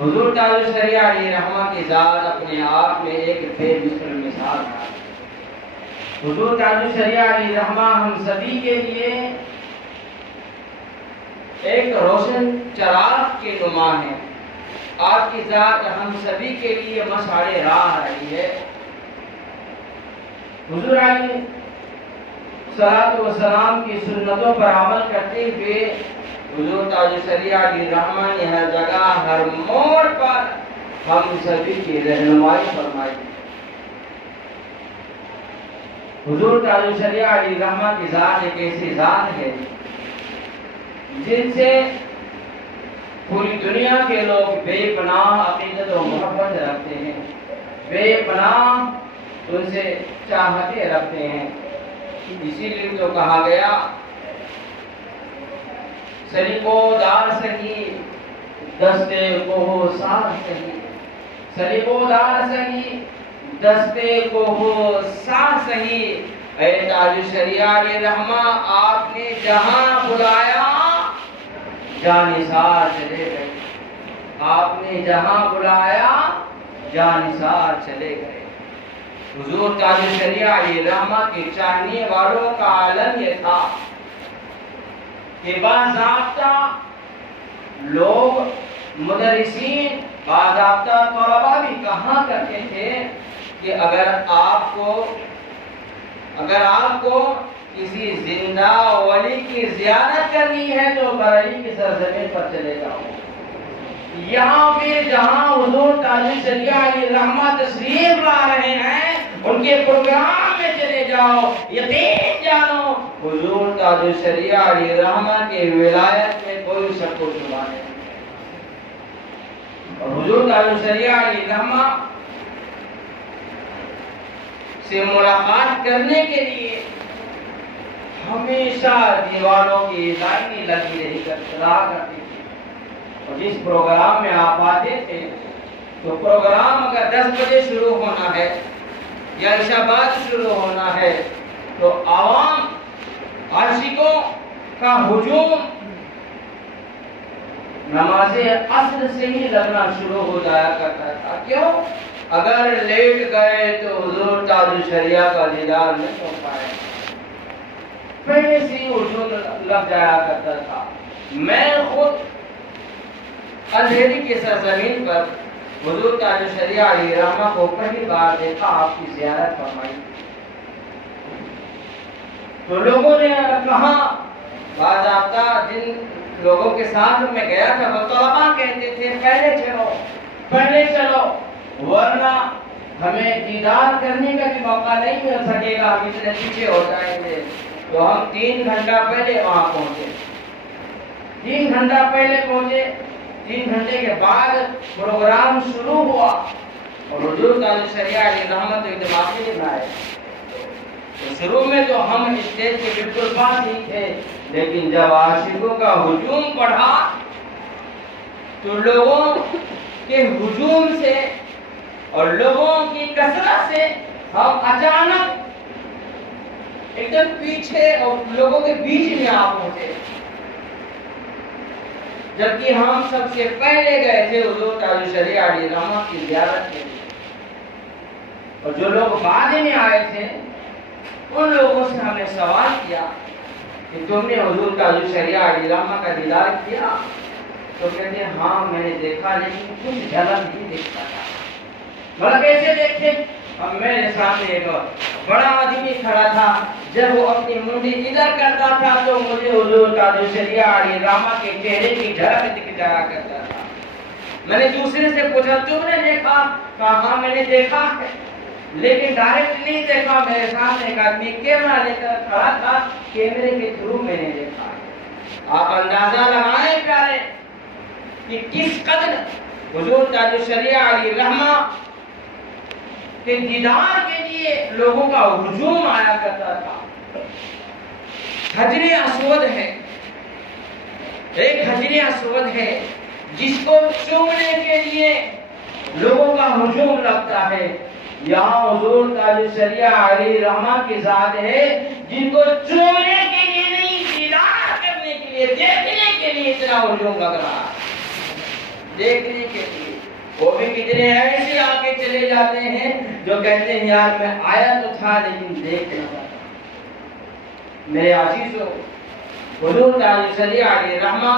حضور تاج الشریعہ علیہ رحمہ کی ذات اپنے آپ میں ایک بے مثل مثال ہے۔ حضور تاج الشریعہ علیہ رحمہ ہم سبھی کے لیے ایک روشن چراغ کے نما ہے۔ آپ کی ذات ہم سبھی کے لیے مشعل راہ رہی ہے۔ حضور علیہ الصلوۃ والسلام کی سنتوں پر عمل کرتے ہوئے حضور تاج الشریعہ علیہ رحمہ نے ہر جگہ ہر موڑ پر ہم سبھی کی رہنمائی فرمائی۔ حضور تاج الشریعہ علیہ رحمہ کی ذات ایک ایسی ذات ہے جن سے پوری دنیا کے لوگ بے پناہ عقیدت و محبت رکھتے ہیں، بے پناہ ان سے چاہتے رکھتے ہیں۔ اسی لیے تو کہا گیا سلیقو دار سہی دستے کو سار سہی، سلیقو دار سہی دستے کو سار سہی۔ اے تاج الشریعہ علیہ رحمہ آپ نے جہاں بلایا جانثار چلے گئے، آپ نے جہاں بلایا جانثار چلے گئے۔ حضور تاج الشریعہ علیہ رحمہ کے چاہنے والوں کا عالم یہ تھا کہ باضابطہ لوگ مدرسین باضابطہ طلباء بھی کہا کرتے تھے کہ اگر آپ کو کسی زندہ ولی کی زیارت کرنی ہے تو بریلی کی سرزمین پر چلے جاؤ۔ یہاں پہ جہاں حضور تاج الشریعہ علیہ رحمہ تشریف لا رہے ہیں ان کے پروگرام میں چلے جاؤ، یقین جانو حضور تاج الشریعہ علیہ رحمہ کی ولایت میں کوئی شک و شبہ نہیں۔ اور حضور تاج الشریعہ علیہ رحمہ سے ملاقات کرنے کے لیے ہمیشہ دیواروں کی لائنیں لگی رہی کرتی تھی۔ اور جس پروگرام میں آپ آتے تھے تو پروگرام اگر 10 بجے شروع ہونا ہے یا عشاء بعد شروع ہونا ہے تو عوام عاشقوں کا ہجوم نماز عصر سے ہی لگنا شروع ہو جایا کرتا تھا۔ کیوں؟ اگر لیٹ گئے تو حضور تاج الشریعہ کا دیدار نہیں ہو پائے، پہلے سے ہی ہجوم لگ جایا کرتا تھا۔ میں خود اندھیری کی سرزمین پر حضور تاج الشریعہ علیہ رحمہ کو پہلی بار دیکھا، آپ کی زیارت فرمائی تو لوگوں نے کہا، باضابطہ جن لوگوں کے ساتھ میں گیا تھا وہ طلباء کہتے تھے پہلے چلو ورنہ ہمیں دیدار کرنے کا بھی موقع نہیں مل سکے گا، ہم اتنے پیچھے ہو جائیں گے۔ تو ہم 3 گھنٹہ پہلے وہاں پہنچے، 3 گھنٹہ پہلے پہنچے۔ 3 گھنٹے کے بعد پروگرام شروع ہوا اور حضور تاج الشریعہ علیہ رحمہ تو اتفاقی نہیں آئے۔ شروع میں تو ہم اسٹیج کے بالکل پاس ہی تھے، لیکن جب عاشقوں کا ہجوم بڑھا تو لوگوں کے ہجوم سے اور لوگوں کی کثرت سے ہم اچانک ایک دم پیچھے اور لوگوں کے بیچ میں آ پہنچے، جبکہ ہم سب سے پہلے گئے تھے حضور تاج الشریعہ علیہ رحمہ کی زیارت کے لیے۔ اور جو لوگ بعد میں آئے تھے ان لوگوں سے ہم نے سوال کیا کہ تم نے حضور تاج الشریعہ علیہ رحمہ کا دیدار کیا؟ تو کہتے ہیں ہاں میں نے دیکھا، لیکن کچھ جھلک نہیں دیکھتا تھا۔ بھلا کیسے دیکھتے؟ اب میرے سامنے ایک بڑا آدمی کھڑا تھا، جب وہ اپنی منڈی ادھر کرتا تھا تو مجھے حضور تاج الشریعہ علیہ رحمہ کے چہرے کی جھلک دکھ جایا کرتا تھا۔ میں نے دوسرے سے پوچھا تم نے دیکھا؟ کہا ہاں میں نے دیکھا ہے، لیکن ڈائریکٹ نہیں دیکھا، میرے سامنے ایک آدمی کیمرہ لے کر کھڑا تھا، کیمرے کے تھرو میں نے دیکھا۔ آپ اندازہ لگائیں پیارے کہ کس قدر حضور تاج الشریعہ علیہ رحمہ کے دیدار کے لیے لوگوں کا ہجوم آیا کرتا تھا۔ حجر اسود ہے، ایک حجر اسود ہے جس کو چومنے کے لیے لوگوں کا ہجوم لگتا ہے۔ یہاں حضور تاج الشریعہ علیہ رحمہ کی ذات ہے جن کو چومنے کے لیے نہیں، دیدار کرنے کے لیے، دیکھنے کے لیے اتنا ہجوم لگ رہا ہے، دیکھنے کے لیے۔ وہ بھی کتنے ایسے آگے چلے جاتے ہیں جو کہتے ہیں یار میں آیا تو تھا لیکن دیکھ نہ پاتا۔ میرے عزیزو، حضور تعالی علیہ رحمہ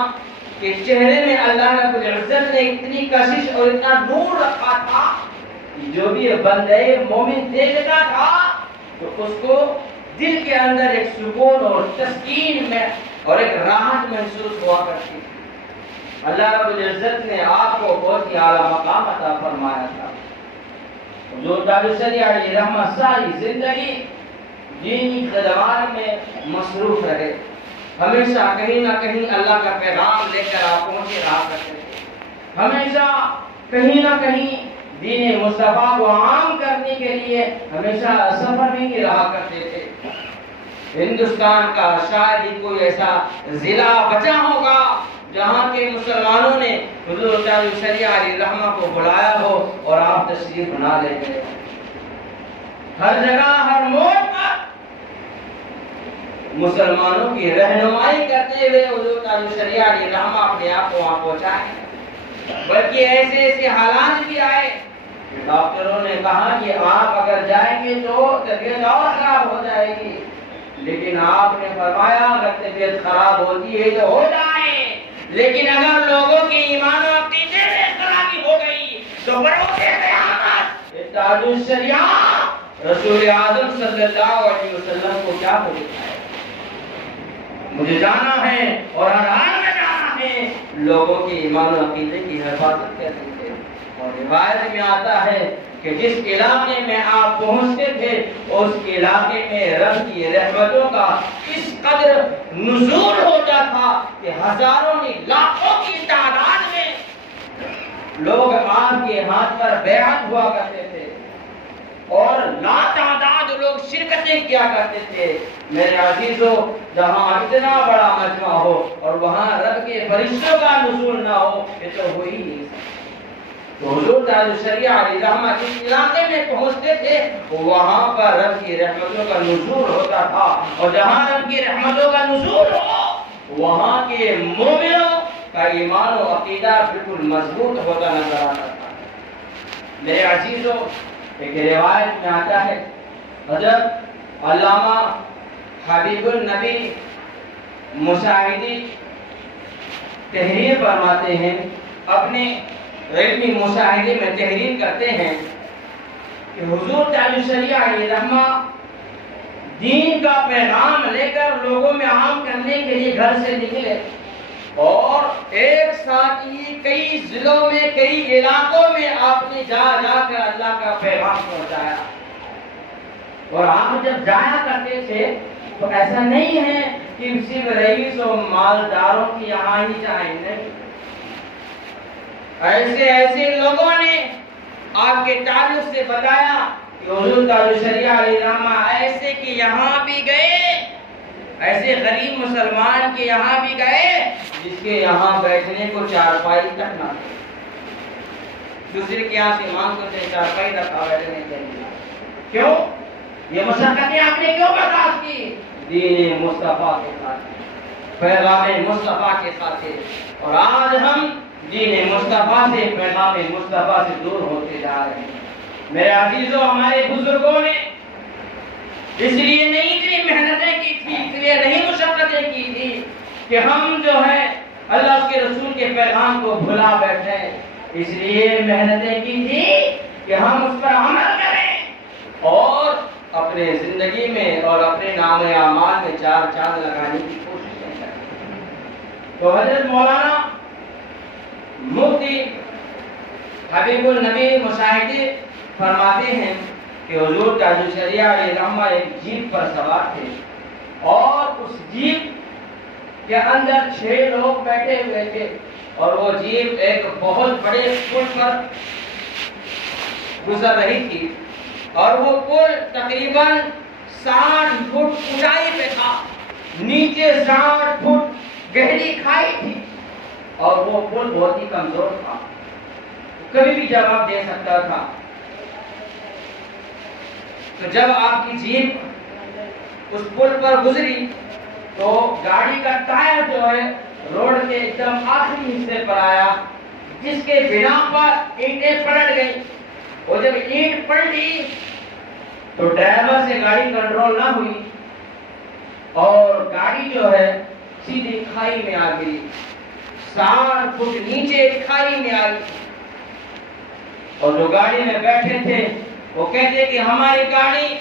کے چہرے میں اللہ رب العزت نے اتنی کشش اور اتنا نور رکھا تھا، جو بھی بندے مومن دیکھتا تھا تو اس کو دل کے اندر ایک سکون اور تسکین میں اور ایک راحت محسوس ہوا کرتی تھی۔ اللہ رب العزت نے آپ کو بہت ہی اعلیٰ مقام عطا فرمایا تھا۔ حضور تعالی علیہ رحمہ ساری زندگی دینی خدمات میں مصروف رہے، ہمیشہ کہیں نہ کہیں اللہ کا پیغام لے کر آپ پہنچے رہا کرتے تھے، ہمیشہ کہیں نہ کہیں دین مصطفیٰ کو عام کرنے کے لیے ہمیشہ سفر میں ہی رہا کرتے تھے۔ ہندوستان کا شاید ہی کوئی ایسا ضلع بچا ہوگا جہاں کے مسلمانوں نے حضور تعالی علیہ رحمہ کو بلایا ہو اور آپ تشریف بنا لے گئے۔ ہر جگہ ہر موڑ پر مسلمانوں کی رہنمائی کرتے ہوئے حضور تعالی علیہ رحمہ اپنے آپ کو وہاں پہنچائے، بلکہ ایسے ایسے حالات بھی آئے، ڈاکٹروں نے کہا کہ آپ اگر جائیں گے تو طبیعت اور خراب ہو جائے گی، لیکن آپ نے فرمایا اگر طبیعت خراب ہوتی ہے تو ہو جائے، لیکن اگر لوگوں کے ایمان و عقیدے میں خرابی ہو گئی تو بروز قیامت یہ تاج الشریعہ رسول اعظم صلی اللہ علیہ وسلم کو کیا ہو جائے؟ مجھے جانا ہے اور ہر حال میں جانا ہے، لوگوں کے ایمان و عقیدے کی حفاظت کرتے تھے۔ اور روایت میں آتا ہے کہ جس علاقے میں آپ پہنچتے تھے اس علاقے میں رب کی رحمتوں کا اس قدر نزول ہوتا تھا کہ ہزاروں لاکھوں کی تعداد میں لوگ آپ کے ہاتھ پر بیعت ہوا کرتے تھے اور لا تعداد لوگ شرکتیں کیا کرتے تھے۔ میرے عزیزو، جہاں اتنا بڑا مجمع ہو اور وہاں رب کے فرشتوں کا نزول نہ ہو، یہ تو ہو ہی نہیں سکتا۔ تو حضور تعالی علیہ رحمہ جس علاقے میں پہنچتے تھے وہاں پر رب کی رحمتوں کا نزول ہوتا تھا، اور جہاں رب کی رحمتوں کا نزول ہو وہاں کے مومنوں کا ایمان و عقیدہ بالکل مضبوط ہوتا نظر آتا تھا۔ میرے عزیزو، ایک روایت میں آتا ہے حضرت علامہ حبیب النبی مشاہدی تحریر فرماتے ہیں، اپنے علمی مشاہدے میں تحریر کرتے ہیں کہ حضور تعالی علیہ رحمہ دین کا پیغام لے کر لوگوں میں عام کرنے کے لیے گھر سے نکلے، اور ایک ساتھ ہی کئی ضلعوں میں کئی علاقوں میں آپ نے جا کر اللہ کا پیغام پہنچایا۔ اور آپ جب جایا کرتے تھے تو ایسا نہیں ہے کہ صرف رئیس و مالداروں کی یہاں ہی جائیں، نہیں، ایسے ایسے لوگوں نے آپ کے تعلق سے بتایا کہ حضور تعالی علیہ رحمہ ایسے کہ یہاں بھی گئے، ایسے غریب مسلمان کے یہاں بھی گئے جس کے یہاں بیٹھنے کو چارپائی تک نہ تھے، دوسرے کے یہاں سے مانگ کرتے چارپائی رکھا بیٹھنے کے لیے۔ کیوں؟ یہ مشقتیں آپ نے کیوں برداشت کی؟ دین مصطفیٰ کے ساتھ، پیغام مصطفیٰ کے ساتھ، اور آج ہم دین مصطفیٰ سے، پیغام مصطفیٰ سے دور ہوتے جا رہے ہیں۔ میرے عزیزو، ہمارے بزرگوں نے اس لیے نہیں اتنی محنتیں کی تھی، اس لیے نہیں مشقتیں کی تھی کہ ہم جو ہے اللہ کے رسول کے پیغام کو بھلا بیٹھے، اس لیے محنتیں کی تھی کہ ہم اس پر عمل کریں اور اپنے زندگی میں اور اپنے نام اعمال میں چار چاند لگانے کی کوشش کریں۔ تو حضرت مولانا مفتی حبیب النبی مشاہدی فرماتے ہیں کہ حضور تعالی علیہ رحمہ ایک جیپ پر سوار تھے، اور اس جیپ کے اندر 6 لوگ بیٹھے ہوئے تھے، اور وہ جیپ ایک بہت بڑے پل پر گزر رہی تھی، اور وہ پل تقریباً 60 فٹ اونچائی پہ تھا، نیچے 60 فٹ گہری کھائی تھی، اور وہ پل بہت ہی کمزور تھا، کبھی بھی جواب دے سکتا تھا۔ تو جب آپ کی جیپ اس پل پر گزری تو گاڑی کا ٹائر جو ہے روڈ کے ایک دم آخری حصے پر آیا، جس کے بنا پر اینٹیں پلٹ گئی، اور جب اینٹ پلٹی تو ڈرائیور سے گاڑی کنٹرول نہ ہوئی اور گاڑی جو ہے سیدھی کھائی میں آ گئی، 60 فٹ نیچے کھائی میں آ گئی۔ اور جو گاڑی میں بیٹھے تھے وہ کہتے کہ ہماری گاڑی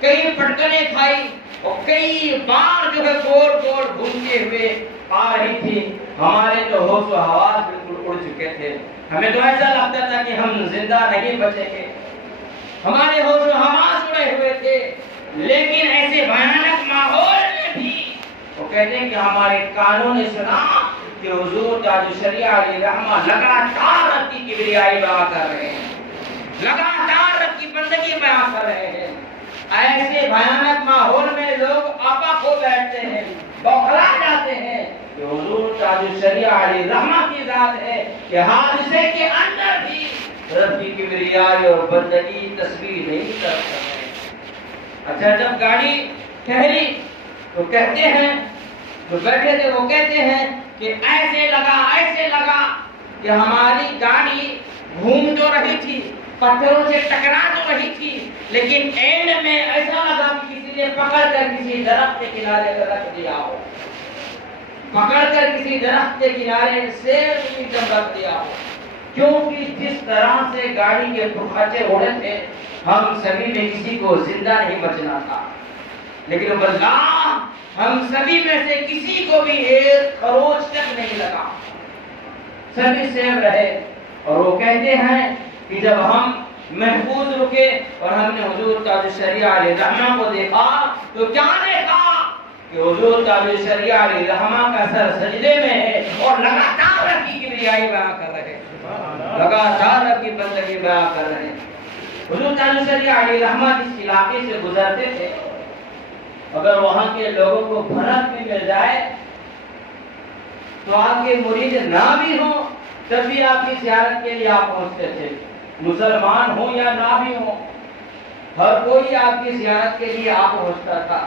کئی پٹکنے کھائی اور کئی بار جو ہے گول گول گھومتے ہوئے آ رہی تھی، ہمارے تو ہوش و حواس بالکل اڑ چکے تھے، ہمیں تو ایسا لگتا تھا کہ ہم زندہ نہیں بچیں گے، ہمارے ہوش و حواس اڑے ہوئے تھے۔ لیکن ایسے بھیانک ماحول میں بھی وہ کہتے ہیں کہ ہمارے کانوں نے سنا کہ حضور تاج الشریعہ علیہ رحمہ لگاتار رب کی کبریائی بیان کر رہے ہیں، لگاتار رب کی بندگی بیان کر رہے ہیں۔ ایسے بھیانک ماحول میں لوگ آپا کھو بیٹھتے ہیں، بوکھلا جاتے ہیں کہ حضور تاج الشریعہ علیہ رحمہ کی ذات ہے کہ حادثے کے اندر بھی رب کی کبریائی اور بندگی تصویر نہیں کر سکتے۔ اچھا جب گاڑی ٹھہری تو کہتے ہیں جو بیٹھے تھے وہ کہتے ہیں کہ ایسے لگا کہ ہماری گاڑی گھوم تو رہی تھی، پتھروں سے ٹکرا تو رہی تھی، لیکن اینڈ میں ایسا لگا کہ کسی نے پکڑ کر کسی درخت کے کنارے پر رکھ دیا ہو، پکڑ کر کسی درخت کے کنارے سے رکھ دیا ہو، کیونکہ جس طرح سے گاڑی کے پرخچے اڑے تھے ہم سبھی میں کسی کو زندہ نہیں بچنا تھا، لیکن واللہ ہم سبھی میں سے کسی کو بھی ایک خروش تک نہیں لگا، سبھی سیف رہے۔ اور وہ کہتے ہیں کہ جب ہم محفوظ رکے اور ہم نے حضور تاج الشریعہ علیہ رحمہ کو دیکھا تو کیا دیکھا کہ حضور تاج الشریعہ علیہ رحمہ کا سر سجدے میں ہے اور لگاتار رب کی کبریائی بیان کر رہے ہیں، لگاتار رب کی بندگی بیان کر رہے ہیں۔ حضور تاج الشریعہ علیہ رحمہ جس علاقے سے گزرتے تھے اگر وہاں کے لوگوں کو بھنک بھی مل جائے تو آپ کے مرید نہ بھی ہوں تب بھی آپ کی زیارت کے لیے آپ پہنچتے تھے، مسلمان ہوں یا نہ بھی ہوں، ہر کوئی آپ کی زیارت کے لیے آپ پہنچتا تھا۔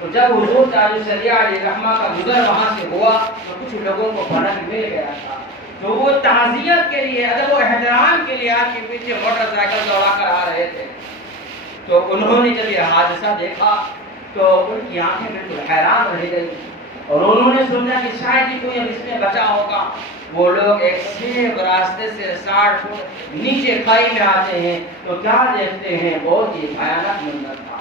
تو جب حضور تاج الشریعہ علیہ رحمہ کا گزر وہاں سے ہوا تو کچھ لوگوں کو بھنک مل گیا تھا، تو وہ تعزیت کے لیے ادب و احترام کے لیے آپ کے پیچھے موٹر سائیکل دوڑا کر آ رہے تھے۔ تو انہوں نے جب یہ حادثہ دیکھا تو ان کی آنکھیں بالکل حیران رہ گئی اور انہوں نے سوچا کہ شاید ہی کوئی اب اس میں بچا ہوگا۔ وہ لوگ ایک سیدھے راستے سے 60 فٹ نیچے کھائی میں آتے ہیں تو کیا دیکھتے ہیں، بہت ہی بھیانک منظر تھا۔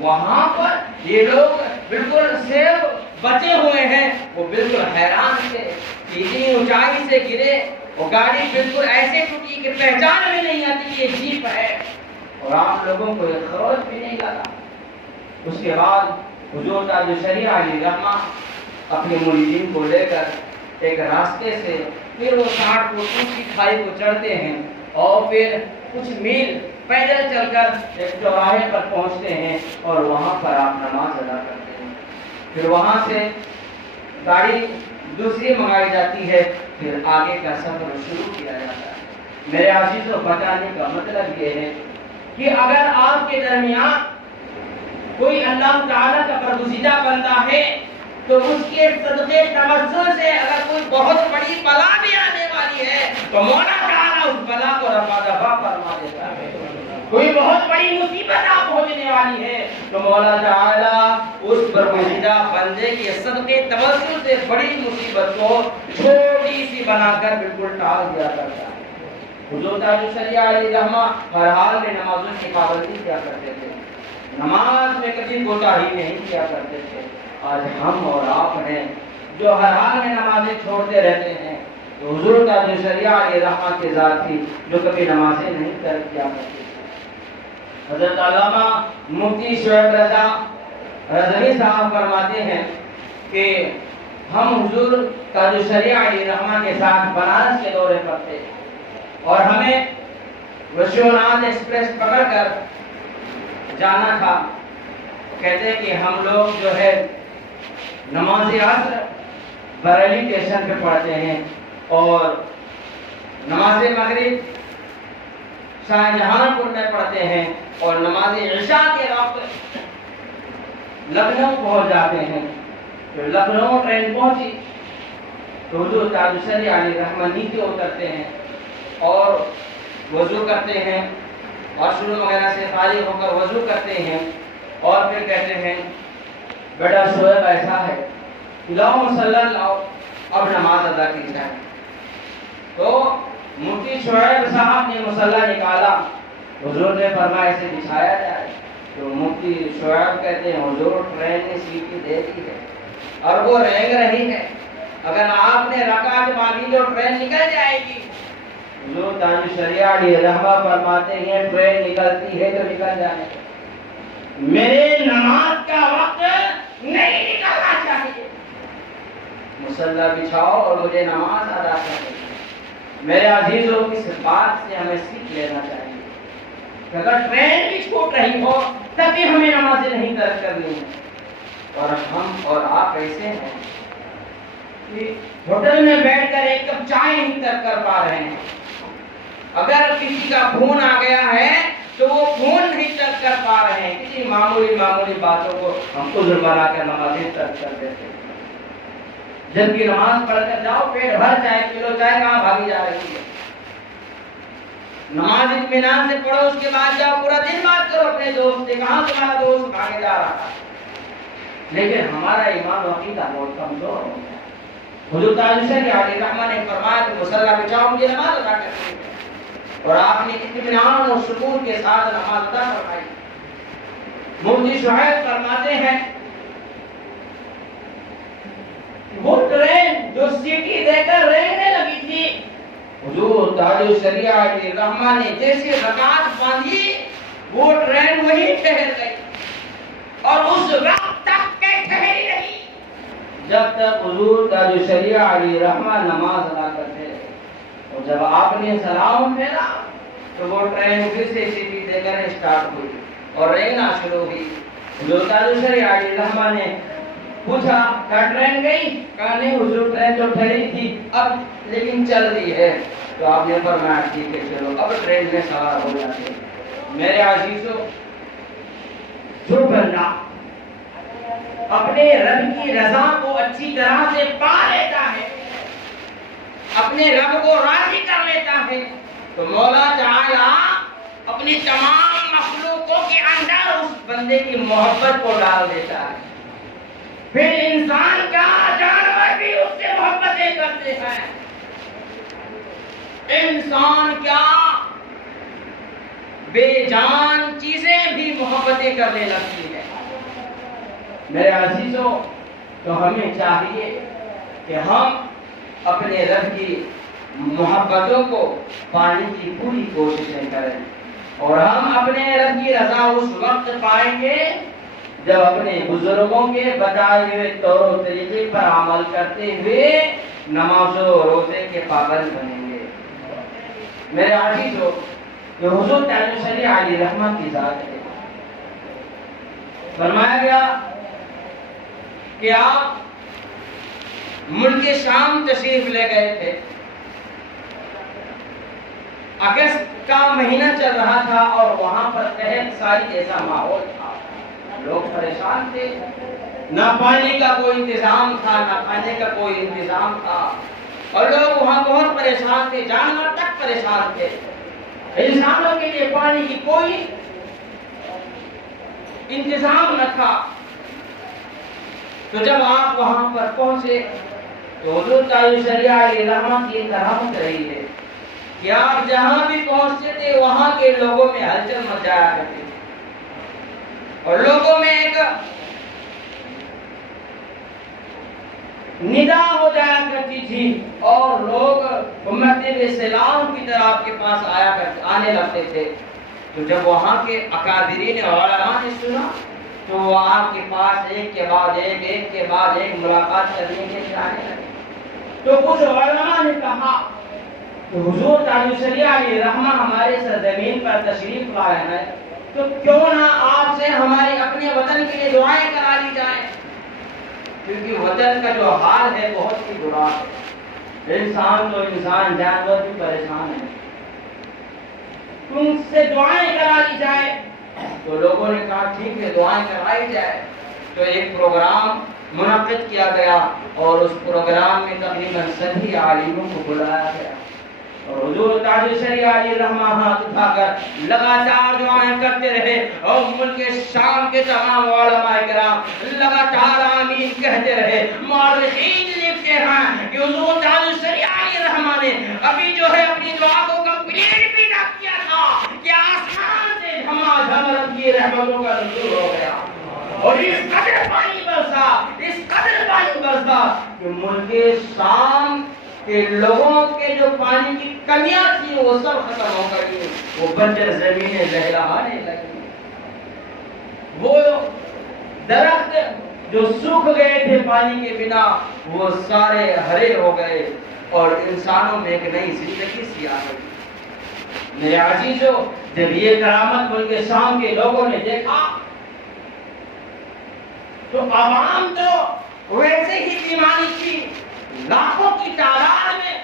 وہاں پر یہ لوگ بالکل سیف بچے ہوئے ہیں، وہ بالکل حیران تھے کہ اتنی اونچائی سے گرے اور گاڑی بالکل ایسے ٹوٹی کہ پہچان بھی نہیں آتی کہ یہ جیپ ہے، اور آپ لوگوں کو یہ خروش بھی نہیں لگا۔ اس کے بعد حضور تاج الشریعہ علیہ رحمہ اپنے مریدین کو لے کر ایک راستے سے پھر وہ 60 فٹ اونچی کھائی کو چڑھتے ہیں اور پھر کچھ میل پیدل چل کر ایک چوراہے پر پہنچتے ہیں اور وہاں پر آپ نماز ادا کرتے ہیں۔ پھر وہاں سے گاڑی دوسری منگائی جاتی ہے، پھر آگے کا سفر شروع کیا جاتا ہے۔ میرے عزیزوں، بتانے کا مطلب یہ ہے کہ اگر آپ کے درمیان کوئی اللہ تعالیٰ کا برگزیدہ بندہ ہے تو اس کے صدقے توسل سے اگر کوئی بہت بڑی بلا بھی آنے والی ہے تو مولا تعالیٰ اس بلا کو رفع دفع فرما دیتا ہے۔ کوئی بہت بڑی مصیبت آپ پہنچنے والی ہے تو مولا تعالیٰ اس برگزیدہ بندے کے صدقے توسل سے بڑی مصیبت کو چھوٹی سی بنا کر بالکل ٹال دیا کرتا ہے۔ حضور تاج الشریعہ علیہ رحمہ ہر حال میں نمازوں کی پابندی کیا کرتے تھے، نماز میں کبھی کوتاہی نہیں کیا کرتے تھے۔ آج ہم اور آپ ہیں جو ہر حال میں نمازیں چھوڑتے رہتے ہیں، تو حضور تاج الشریعہ علیہ رحمہ کے ذات تھی جو کبھی نمازیں نہیں کیا کرتے تھے۔ حضرت علامہ مفتی شعیب رضا رضوی صاحب فرماتے ہیں کہ ہم حضور تاج الشریعہ علیہ رحمہ کے ساتھ بنارس کے دورے پر تھے اور ہمیں وشوناد ایکسپریس پکڑ کر جانا تھا۔ کہتے ہیں کہ ہم لوگ جو ہے نماز عصر بریلی اسٹیشن پہ پڑھتے ہیں اور نماز مغرب شاہجہان پور میں پڑھتے ہیں اور نماز عشاء کے وقت لکھنؤ پہنچ جاتے ہیں۔ تو لکھنؤ ٹرین پہنچی تو حضور تاج الشریعہ علیہ رحمہ نیچے اترتے ہیں اور وضو کرتے ہیں، واش روم وغیرہ سے فارغ ہو کر وضو کرتے ہیں، اور پھر کہتے ہیں بیٹا شعیب ایسا ہے، لاؤ مصلی لاؤ، اب نماز ادا کی جائے۔ تو مفتی شعیب صاحب نے مصلی نکالا، حضور نے فرمایا اسے بچھایا جائے۔ تو مفتی شعیب کہتے ہیں حضور ٹرین نے سیٹی دے دی ہے اور وہ رینگ رہی ہے، اگر آپ نے رکعت باندھی تو ٹرین نکل جائے گی۔ حضور تاج الشریعہ علیہ رحمہ فرماتے ہیں ٹرین نکلتی ہے تو نکل جائے، میرے نماز کا وقت نہیں نکلنا چاہیے، مصلی بچھاؤ اور مجھے نماز ادا کرنی ہے۔ میرے عزیزوں، اس بات سے ہمیں سیکھ لینا چاہیے کہ اگر ٹرین بھی چھوٹ رہی ہو تب بھی ہمیں نمازیں نہیں ترک کرنی ہے۔ اور ہم اور آپ ایسے ہیں کہ ہوٹل میں بیٹھ کر ایک کپ چائے نہیں ترک کر پا رہے ہیں، اگر کسی کا فون آ گیا ہے تو وہ فون نہیں ترک کر پا رہے ہیں، کسی معمولی باتوں کو ہم عذر بنا کر نمازیں ترک کر دیتے ہیں۔ جبکہ نماز پڑھ کر جاؤ، پیٹ بھر چائے پی لو، چائے کہاں بھاگی جا رہی ہے؟ نماز اطمینان سے پڑھو، اس کے بعد جاؤ پورا دن بات کرو اپنے دوست سے، کہاں تمہارا دوست بھاگے جا رہا ہے۔ لیکن ہمارا ایمان و عقیدہ بہت کمزور ہو گیا۔ حضور تاج الشریعہ علیہ رحمہ نے فرمایا کہ مصلی بچھاؤ مجھے نماز ادا کرنی ہے، اور آپ نے اطمینان و سکون کے ساتھ نماز ادا فرمائی۔ مفتی شعیب فرماتے ہیں وہ ٹرین جو سیٹی دے کر رہنے لگی تھی، حضور تاج الشریعہ علیہ رحمہ نے جیسے رکعت باندھی وہ ٹرین وہیں ٹھہر گئی، اور اس وقت تک کہ ٹھہری رہی جب تک حضور تاج الشریعہ علیہ رحمہ نماز ادا کرتے رہے۔ اور جب آپ نے سلام پھیرا تو وہ ٹرین پھر سے سیٹی دے کر اسٹارٹ ہوئی اور رہنا شروع ہوئی۔ حضور تاج الشریعہ علیہ رحمہ نے پوچھا کیا ٹرین گئی؟ کہا نہیں حضور ٹرین تو ٹھہری تھی اب لیکن چل رہی ہے۔ تو آپ نے فرمایا ٹھیک ہے چلو اب ٹرین میں سوار ہو جاتے ہیں۔ میرے عزیزوں، جو بندہ اپنے رب کی رضا کو اچھی طرح سے پا لیتا ہے، اپنے رب کو راضی کر لیتا ہے، تو مولا تعالی اپنی تمام مخلوقوں کے اندر اس بندے کی محبت کو ڈال دیتا ہے۔ پھر انسان کا جانور بھی اس سے محبتیں کرتے ہیں، انسان کیا بے جان چیزیں بھی محبتیں کرنے لگتی ہیں۔ میرے عزیزوں، تو ہمیں چاہیے کہ ہم اپنے رب کی محبتوں کو پانے کی پوری کوششیں کریں، اور ہم اپنے رب کی رضا اس وقت پائیں گے جب اپنے بزرگوں کے بتائے ہوئے طور و طریقے پر عمل کرتے ہوئے نماز و روزے کے پابند بنیں گے۔ میرے عزیزوں، یہ حضور تاج الشریعہ علیہ رحمہ کی ذات ہے۔ فرمایا گیا کہ آپ ملک شام تشریف لے گئے تھے، اگست کا مہینہ چل رہا تھا اور وہاں پر قحط ساری جیسا ماحول تھا، لوگ پریشان تھے، نہ پانی کا کوئی انتظام تھا نہ کھانے کا کوئی انتظام تھا، اور لوگ وہاں بہت پریشان تھے، جانور تک پریشان تھے، انسانوں کے لیے پانی کی کوئی انتظام نہ تھا۔ تو جب آپ وہاں پر پہنچے تو حضور تاج الشریعہ علیہ رحمہ کی ایک رحمت رہی ہے کہ آپ جہاں بھی پہنچتے تھے وہاں کے لوگوں میں ہلچل مچ جایا کرتے تھے، اور لوگوں میں ایک ندا ہو جایا کرتی تھی، اور لوگ امت اسلام کی طرح آپ کے پاس آنے لگتے تھے۔ تو جب وہاں کے اکابرین علماء نے سنا تو وہ آپ کے پاس ایک کے بعد ایک ملاقات کرنے کے لیے آنے لگے۔ تو کچھ علماء نے کہا کہ حضور تاج الشریعہ علیہ رحمہ ہمارے سرزمین پر تشریف لائے ہیں، تو کیوں نہ آپ سے ہمارے اپنے وطن کے لیے دعائیں کرا لی جائیں، کیونکہ وطن کا جو حال ہے بہت ہی برا ہے، انسان تو انسان، جانور بھی پریشان ہے، تم سے دعائیں کرا لی جائے۔ تو لوگوں نے کہا ٹھیک ہے دعائیں کرائی جائے۔ تو ایک پروگرام منعقد کیا گیا اور اس پروگرام میں تقریباً سبھی عالموں کو بلایا گیا اور حضور تاج شریعہ علیہ رحمہ ہاتھ اٹھا کر لگاتار دعائیں کرتے رہے اور ملک شام کے تمام علماء کرام لگاتار آمین کہتے رہے۔ مورخین لکھتے ہیں کہ حضور تاج شریعہ علیہ رحمہ نے ابھی جو ہے اپنی دعا کو کمپلیٹ بھی نہ کیا تھا کہ آسمان سے جھما رب کی رحمتوں کا نزول ہو گیا اور اس قدر پانی برسا کہ ملک شام کہ لوگوں کے جو پانی کی کمیاں تھی وہ سب ختم ہو گئی، وہ بنجر زمینیں لہلہانے لگی، وہ درخت جو سوکھ گئے تھے پانی کے بنا وہ سارے ہرے ہو گئے اور انسانوں میں ایک نئی زندگی سی آ گئی۔ میرے عزیزو، جب یہ کرامت ملک شام کے لوگوں نے دیکھا تو عوام تو ویسے ہی بیماری تھی، لاکھوں کی تعداد میں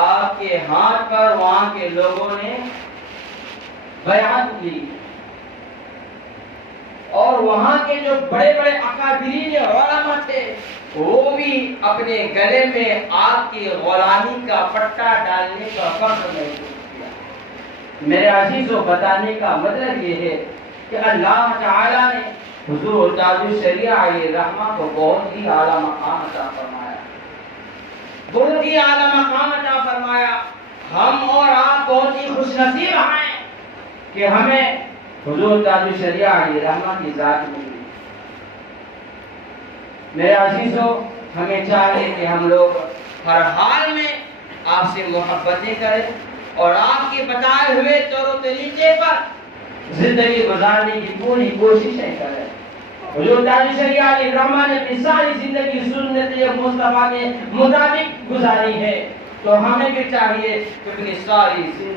آپ کے ہاتھ پر وہاں کے لوگوں نے بیعت کی اور وہاں کے جو بڑے بڑے اکابرین علماء تھے وہ بھی اپنے گلے میں آپ کی غلامی کا پٹا ڈالنے کا فخر محسوس کیا۔ میرے عزیزوں، بتانے کا مطلب یہ ہے کہ اللہ تعالیٰ نے حضور تاج الشریعہ علیہ رحمہ کو بہت ہی اعلیٰ مقام عطا فرمایا، بہت ہی اعلیٰ مقام عطا فرمایا۔ ہم اور آپ بہت ہی خوش نصیب ہیں کہ ہمیں حضور تاج الشریعہ علیہ رحمہ کی ذات ملی۔ میرے عزیزوں، ہمیں چاہیے کہ ہم لوگ ہر حال میں آپ سے محبتیں کریں اور آپ کے بتائے ہوئے طور و طریقے پر زندگی گزارنے کی پوری کوششیں کریں۔ حضور تاج الشریعہ علیہ رحمہ نے اپنی ساری زندگی سنت مصطفیٰ کے مطابق گزاری ہے، تو ہمیں بھی چاہیے کہ اپنی ساری زندگی